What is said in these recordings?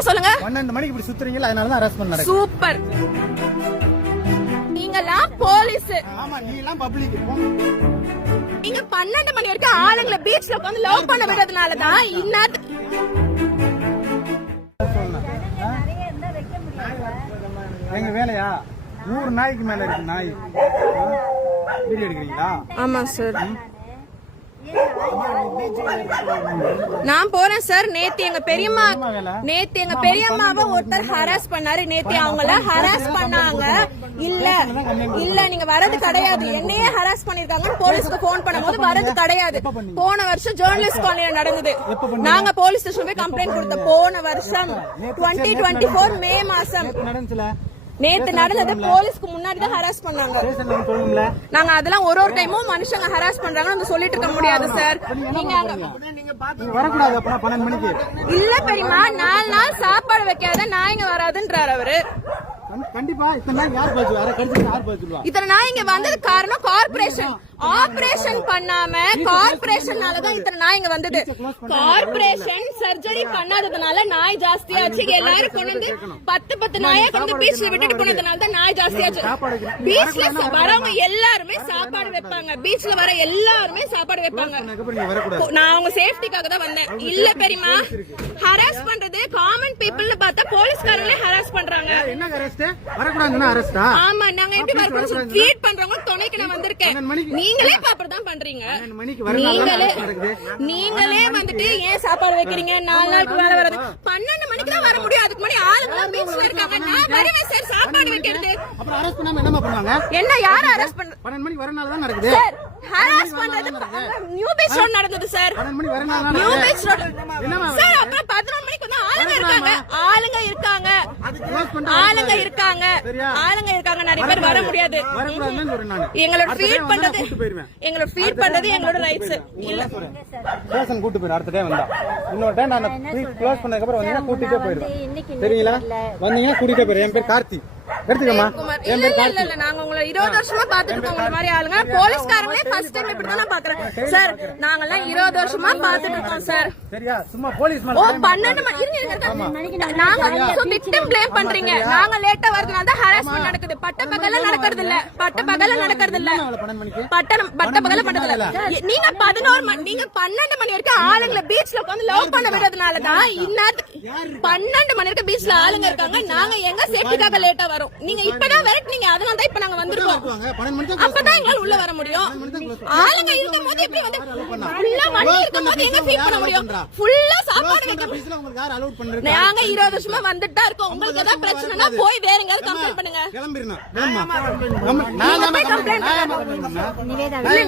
திரும்பி சொல்லுங்க. பன்னெண்டு மணிக்கு இப்படி சுத்துறீங்களா அதனால தான் அரெஸ்ட் பண்ண சூப்பர். நீங்கெல்லாம் போலீஸ் ஆமா நீ எல்லாம் பப்ளிக் நீங்க பன்னெண்டு மணி வரைக்கும் ஆளுங்களை பீச்ல உட்காந்து லவ் பண்ண விடுறதுனால தான் இந்நேரத்துக்கு எங்க வேலையா? நூறு நாய்க்கு மேல இருக்கு நாய். வீடியோ எடுக்கிறீங்களா? ஆமா சார் நான் போறேன் சார் நேத்து எங்க பெரியம்மா நேத்து எங்க பெரியம்மாவை ஒருத்தர் ஹராஸ் பண்ணாரு. நேத்து அவங்கள ஹராஸ் பண்ணாங்க. இல்ல இல்ல நீங்க வரது கிடையாது. என்னையே ஹராஸ் பண்ணிருக்காங்க போலீஸ்க்கு போன் பண்ணும்போது வரது கிடையாது. போன வருஷம் ஜேர்னலிஸ்ட் காலனில நடந்தது. நாங்க போலீஸ் ஸ்டேஷன் போய் கம்ப்ளைண்ட் கொடுத்தோம். போன வருஷம் டுவெண்ட்டி டுவெண்ட்டி ஃபோர் மே மாசம். நேத்து நடந்தது போலீஸ்க்கு முன்னாடி தான் ஹராஸ் பண்ணாங்க நாங்க அதெல்லாம் ஒரு ஒரு டைமும் மனுஷங்க ஹராஸ் பண்றாங்கன்னு வந்து சொல்லிட்டு இருக்க முடியாது சார். நீங்க இல்ல பெரியமா நாலு நாள் சாப்பாடு வைக்காத நாய்ங்க வராதுன்றாரு அவரு. கண்டிப்பா இத்தனை யார் கடிச்சு யார் நாய் இங்க வந்தது காரணம் கார்பரேஷன் ஆபரேஷன் பண்ணாம கார்பரேஷனால தான் இத்தனை நாய் இங்க வந்தது. கார்பரேஷன் சர்ஜரி பண்ணாததுனால நாய் ஜாஸ்தியாச்சு. எல்லாரும் கொண்டு வந்து பத்து பத்து நாயை கொண்டு பீச்ல விட்டுட்டு போனதுனால தான் நாய் ஜாஸ்தியாச்சு. பீச்ல வரவங்க எல்லாருமே சாப்பாடு வைப்பாங்க. பீச்ல வர எல்லாருமே சாப்பாடு வைப்பாங்க. நான் அவங்க சேஃப்டிக்காக தான் வந்தேன். இல்ல பெரியமா ஹராஸ் பண்றது காமன் பீப்புள்னு பார்த்தா போலீஸ்காரங்களே ஹராஸ் பண்றாங்க. அரெஸ்ட் வரக்கூடாதுன்னா அரெஸ்டா ஆமா நாங்க எப்படி பண்றவங்க துணைக்கு நான் வந்திருக்கேன். நீங்களே அப்படிதான் பண்றீங்க. நீங்களே நீங்களே வந்துட்டு ஏன் சாப்பாடு வைக்கிறீங்க? நாலு நாளுக்கு வேலை வராது. பன்னெண்டு மணிக்கு தான் வர முடியும். அதுக்கு முன்னாடி ஆளுங்க பீச்ல இருக்காங்க நான் வருவேன் சார் சாப்பாடு வைக்கிறது அப்புறம் அரெஸ்ட் பண்ணாம என்னமா பண்ணுவாங்க என்ன யார அரெஸ்ட் பண்ண பன்னெண்டு மணிக்கு வரனால தான் நடக்குது. சார் ஹராஸ் பண்றது நியூ பீச் ரோட் நடந்தது சார். நியூ ரோட் சார் அப்புறம் பதினொரு மணிக்கு வந்து ஆளுங்க இருக்காங்க. ஆளுங்க இருக்காங்க. ஆளுங்க இருக்காங்க சரியா? ஆளுங்க இருக்காங்க. நிறைய பேர் வர முடியாது எங்களோட ஃபீட் பண்றது எங்களோட ஃபீட் பண்றது எங்களோட ரைட்ஸ் இல்ல ஸ்டேஷன் கூட்டு போயிரு அடுத்த டைம் வந்தா. இன்னொரு டைம் நான் க்ளோஸ் பண்ணதுக்கு அப்புறம் வந்தீங்கன்னா கூட்டிட்டே போயிருவேன். சரிங்களா? வந்தீங்கன்னா கூட்டிட்டே போயிரு என் பேர் கார்த்தி. எடுத்துக்கம்மா. இல்ல இல்ல இல்ல நாங்க உங்களை இருபது வருஷமா பாத்துட்டு இருக்கோம் மாதிரி ஆளுங்க. போலீஸ்காரங்களே ஃபர்ஸ்ட் டைம் இப்படி தான் பாக்குறேன். சார் நாங்கெல்லாம் இருபது வருஷமா பாத்துட்டு இருக்கோம் சார் சரியா? சும்மா போலீஸ் ஓ மேல பன்னெண்டு மணி இருங்க. நாங்க விக்டிம் ப்ளேம் பண்றீங்க. நாங்க லேட்டா வரதுனால தான் நடக்குது. பட்ட பகல்ல நடக்கிறது இல்ல பட்ட பகல்ல நடக்கிறது இல்ல பட்ட பகல பண்றது இல்ல நீங்க பதினோரு மணி நீங்க பன்னெண்டு மணி வரைக்கும் ஆளுங்களை பீச்ல உட்காந்து லவ் பண்ண விடுறதுனால தான் மணி வரைக்கும் பீச்ல ஆளுங்க இருக்காங்க. நாங்க எங்க சேஃப்டிக்காக லேட்டா வரோம்? நீங்க இப்பதான் விரட்டுனீங்க அதனால தான் இப்ப நாங்க வந்திருக்கோம். அப்பதான் எங்களால உள்ள வர முடியும். ஆளுங்க இருக்கும் போது எப்படி வந்து ஃபுல்லா வண்டி இருக்கும் போது எங்க ஃபீல் பண்ண முடியும்? ஃபுல்லா சாப்பாடு வைக்க பீஸ்ல உங்களுக்கு யார் அலோட் பண்றது நாங்க இருபது வருஷமா வந்துட்டு தான் இருக்கோம் உங்களுக்கு ஏதாவது பிரச்சனைனா போய் வேற எங்கயாவது கம்ப்ளைண்ட் பண்ணுங்க.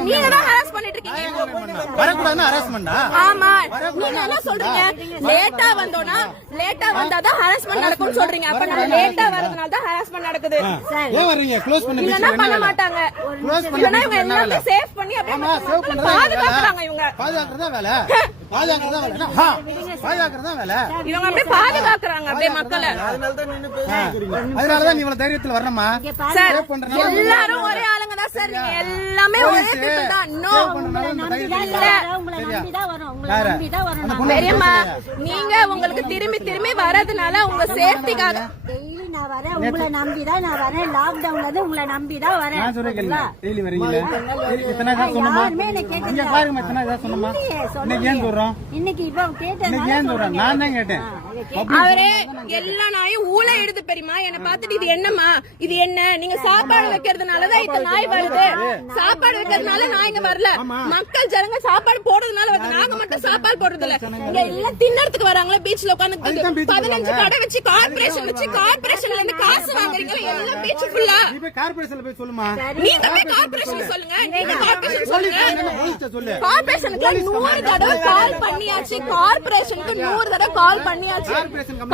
நீங்க தான் ஹராஸ் பண்ணிட்டு இருக்கீங்க. வரக்கூடாதுன்னு ஹராஸ்மெண்டா ஆமா. நீங்க என்ன சொல்றீங்க? லேட்டா வந்தோம்னா லேட்டா வந்தாதான் ஹராஸ்மெண்ட் நடக்கும்னு சொல்றீங்க. அப்ப நாங்க லேட்டா வரதுனால தான் ஹராஸ்மெண்ட் நடக்குது. ஏன் வர்றீங்க? க்ளோஸ் பண்ண? மாட்டாங்க பண்ண இவங்க? சேவ் பண்ணி அப்படியே சேவ் பாதுகாக்கறாங்க இவங்க. பாதுகாக்கிறதா வேலை. பாதுகாக்கிறதா வேலை. என்ன? ஆ, பாதுகாக்கிறதா வேலை. இவங்க அப்படியே பாதுகாக்கறாங்க அப்படியே மக்களை. அதனாலதான் நீ இவ்வளவு தைரியத்துல வரணுமா? சேவ் எல்லாரும் ஒரே ஆளுங்க தான் சார். நீங்க எல்லாமே ஒரே தான். நோ பெரியம்மா நீங்க உங்களுக்கு திரும்பி திரும்பி வரதுனால உங்க சேஃப்டிக்காக நான் வரேன். உங்களை நம்பிதான் நான் வரேன். லாக்டவுன்ல இருந்து உங்களை நம்பிதான் வரேன். நான் சொல்றேன் கேளுங்க. டெய்லி வரீங்களே? இத்தனை தான் சொன்னோமா? யாருமே என்னை கேட்கல. இங்க பாருங்க இத்தனை தான் சொன்னோமா? இல்லையே, சொல்லலையே. இன்னைக்கு ஏன் சொல்றோம்? இன்னைக்கு இப்ப கேட்டேன் இன்னைக்கு ஏன் சொல்றேன் நான் தான் கேட்டேன். அவரே எல்லா நாயும் ஊழ எடுத்து பெரியமா என்ன பார்த்துட்டு இது என்னம்மா? இது என்ன? நீங்க சாப்பாடு வைக்கிறதுனாலதான் இந்த நாய் வருது. சாப்பாடு வைக்கிறதுனால நாய்ங்க வரல. மக்கள் ஜனங்க சாப்பாடு போடுறதுனால வருது நாங்க மட்டும் சாப்பாடு போடுறது இல்ல இங்க எல்லாம் தின்னறதுக்கு வராங்களா பீச்ல உட்காந்து பதினஞ்சு கடை வச்சு கார்பரேஷன் வச்சு கார்பரேஷன்ல இருந்து காசு வாங்குறீங்க. எல்லாம் பீச் ஃபுல்லா நீ போய் கார்பரேஷன்ல போய் சொல்லுமா. நீங்க போய் கார்பரேஷன் சொல்லுங்க. நீங்க கார்பரேஷன் சொல்லுங்க. என்ன போலீஸ்ட்ட சொல்லு. கார்பரேஷனுக்கு நூறு தடவை கால் பண்ணியாச்சு. கார்பரேஷனுக்கு நூறு தடவை கால் பண்ணியாச்சு.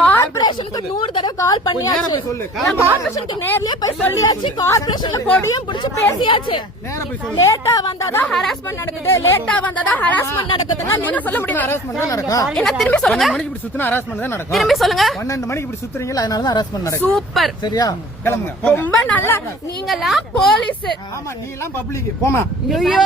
கார்பரேஷனுக்கு நூறு தடவை கால் பண்ணியாச்சு. போய் சொல்லு. நான் கார்பரேஷனுக்கு நேர்லயே போய் சொல்லியாச்சு. கார்பரேஷன்ல கொடியும் பிடிச்சு பேசியாச்சு. நேரா போய் சொல்லு. லேட்டா வந்தாதான் ஹராஸ்மெண்ட் நடக்குது. லேட்டா வந்தாதான் ஹராஸ்மெண்ட் நடக்குதுன்னா நீங்க சொல்ல முடியும் ஹராஸ்மெண்ட் தான் நடக்கும். என்ன திரும்பி சொல்லுங்க. மணிக்கு இப்படி சுத்தினா ஹராஸ்மெண்ட் தான் நடக்கும். திரும்பி சொல்லுங்க. பன்னெண்டு மணிக்கு இப்படி சுத்துறீங்களா அதனால தான் ஹராஸ்மெண்ட் நடக்கும் சூப்பர். சரியா? கிளம்புங்க. போங்க. ரொம்ப நல்லா. நீங்கெல்லாம் போலீஸ். ஆமா நீ எல்லாம் பப்ளிக் போமா ஐயோ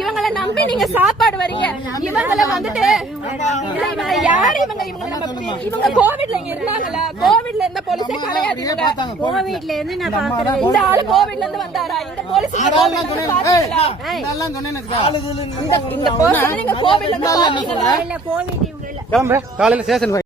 இவங்கள நம்பி நீங்க சாப்பாடு வரீங்க. இவங்கள வந்துட்டு இவங்க யாரு இவங்க இவங்க நம்ம இவங்க கோவிட்ல இங்க இருந்தாங்களா? கோவிட்ல இருந்த போலீஸே கிடையாது இவங்க. கோவிட்ல. இருந்து நான் தான் இந்த ஆளு கோவிட்ல. இருந்து வந்தாரா? இந்த போலீஸ் இந்த பர்சன் நீங்க கோவிட்ல இருந்து பாத்தீங்களா இல்ல கோவிட் இவங்க இல்ல கிளம்பு. காலையில ஸ்டேஷன்